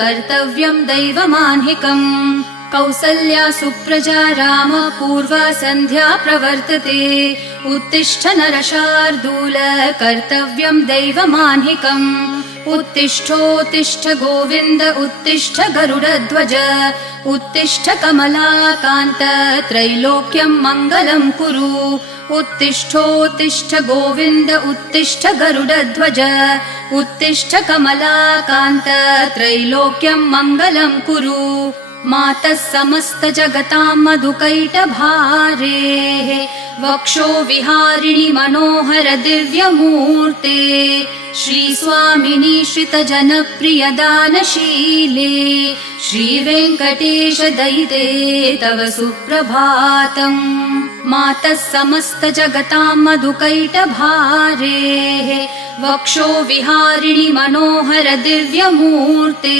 कर्तव्यं दैवमान्हिकम् कौसल्या सुप्रजा राम पूर्वा सन्ध्या प्रवर्तते उत्तिष्ठ नरशार्दूल कर्तव्यं दैवमान्हिकम् उत्तिष्ठोत्तिष्ठ गोविन्द उत्तिष्ठ गरुडध्वज उत्तिष्ठ कमलाकान्त त्रैलोक्यं मङ्गलं कुरु उत्तिष्ठोत्तिष्ठ गोविन्द उत्तिष्ठ गरुडध्वज उत्तिष्ठ कमलाकान्त त्रैलोक्यं मङ्गलं कुरु मातः समस्त जगतां मधुकैटभारेः वक्षो विहारिणि मनोहर दिव्यमूर्ते श्रीस्वामिनि श्रितजनप्रिय दानशीले श्रीवेङ्कटेश दयिते तव सुप्रभातम् मातः समस्त जगतां मधुकैटभारेः वक्षो विहारिणि मनोहर दिव्यमूर्ते